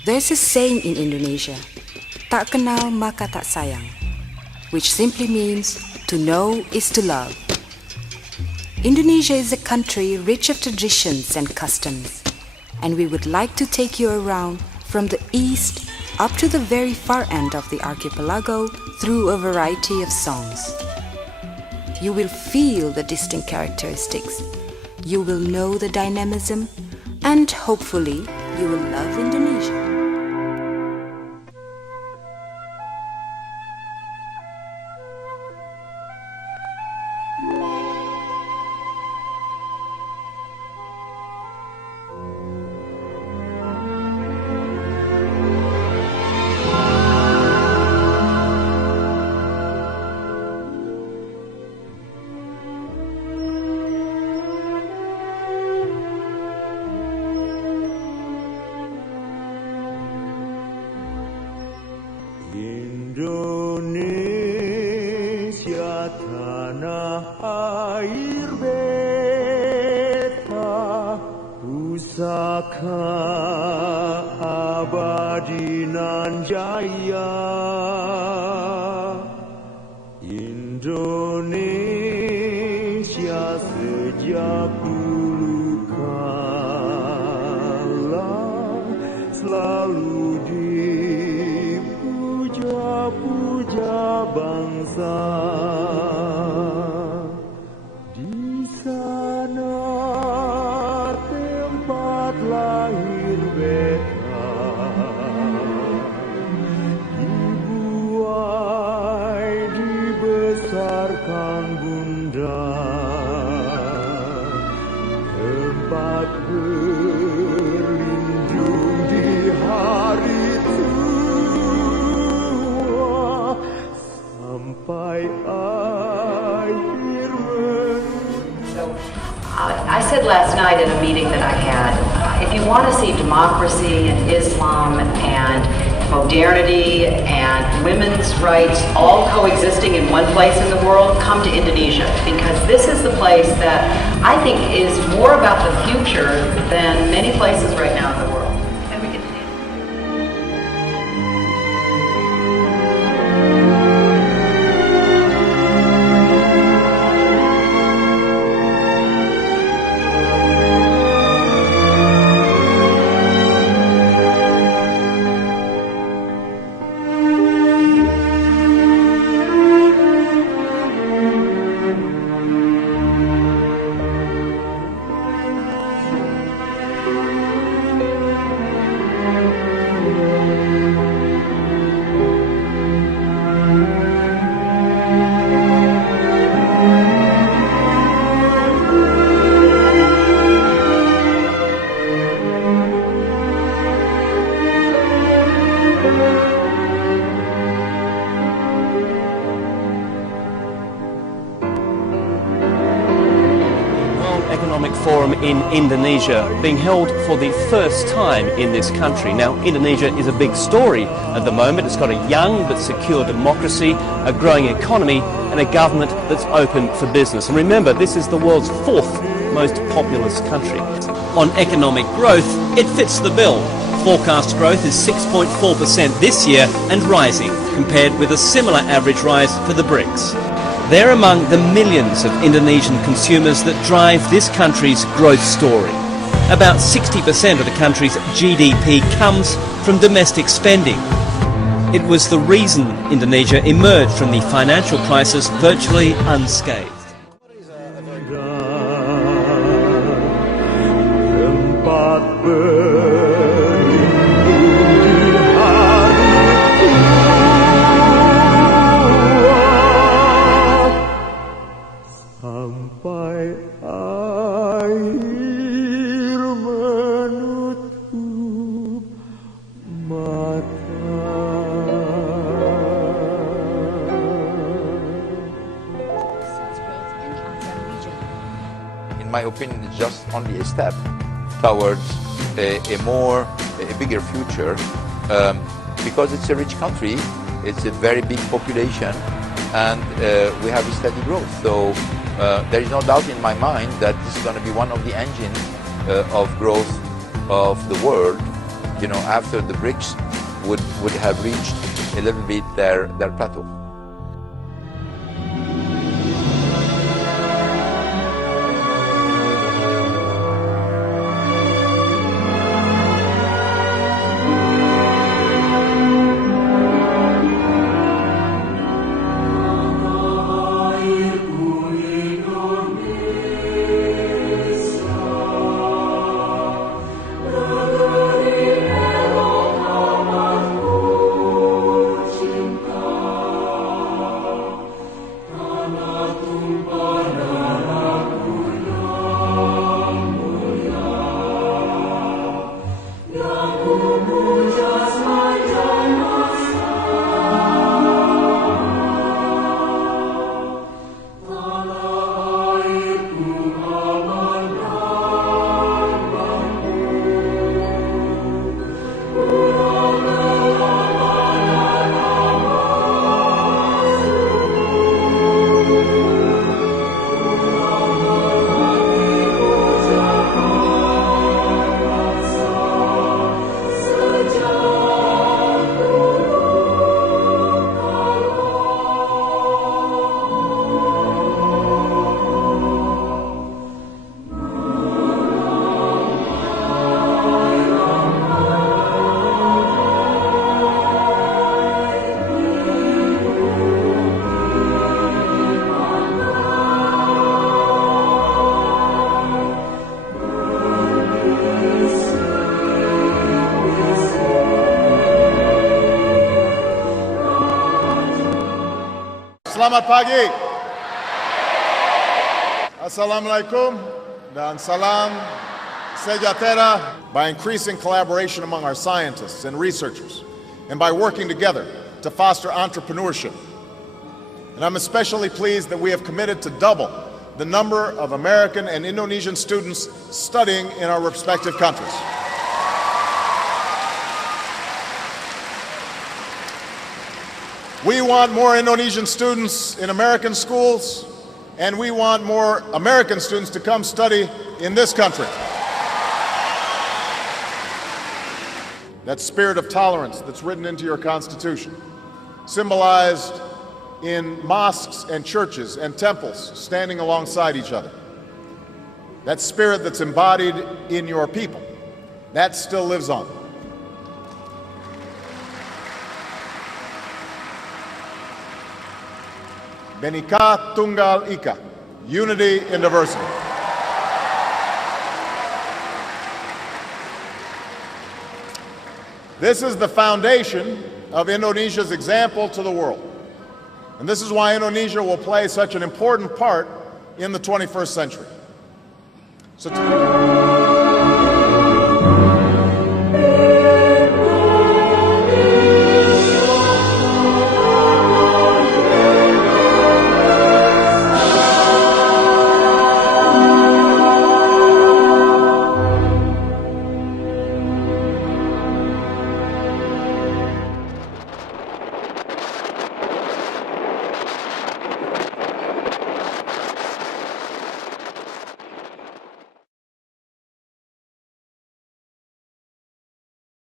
There's a saying in Indonesia, tak kenal maka tak sayang, which simply means to know is to love. Indonesia is a country rich of traditions and customs, and we would like to take you around from the east up to the very far end of the archipelago through a variety of songs. You will feel the distinct characteristics, you will know the dynamism, and hopefully you will love Indonesia. Indonesia tanah air beta, pusaka abadi nan jaya. Indonesia sejak dulu kala selalu puja bangsa. Di sana tempat lahir beta, dibuai dibesarkan bunda, tempat berlindung di hari sampai akhir. I said last night in a meeting that I had, if you want to see democracy and Islam and modernity and women's rights all coexisting in one place in the world, come to Indonesia, because this is the place that I think is more about the future than many places right now in the world. Economic Forum in Indonesia, being held for the first time in this country. Now, Indonesia is a big story at the moment. It's got a young but secure democracy, a growing economy, and a government that's open for business. And remember, this is the world's fourth most populous country. On economic growth, it fits the bill. Forecast growth is 6.4% this year and rising, compared with a similar average rise for the BRICS. They're among the millions of Indonesian consumers that drive this country's growth story. About 60% of the country's GDP comes from domestic spending. It was the reason Indonesia emerged from the financial crisis virtually unscathed. Sampai akhir menutup mata. In my opinion, it's just only a step towards a bigger future, because it's a rich country, it's a very big population, and we have a steady growth. So there is no doubt in my mind that this is going to be one of the engines of growth of the world, after the BRICS would have reached a little bit their plateau. Selamat pagi. Assalamualaikum dan salam sejahtera. By increasing collaboration among our scientists and researchers, and by working together to foster entrepreneurship. And I'm especially pleased that we have committed to double the number of American and Indonesian students studying in our respective countries. We want more Indonesian students in American schools, and we want more American students to come study in this country. That spirit of tolerance that's written into your Constitution, symbolized in mosques and churches and temples standing alongside each other. That spirit that's embodied in your people, that still lives on. Bhinneka Tunggal Ika, unity in diversity. This is the foundation of Indonesia's example to the world. And this is why Indonesia will play such an important part in the 21st century. So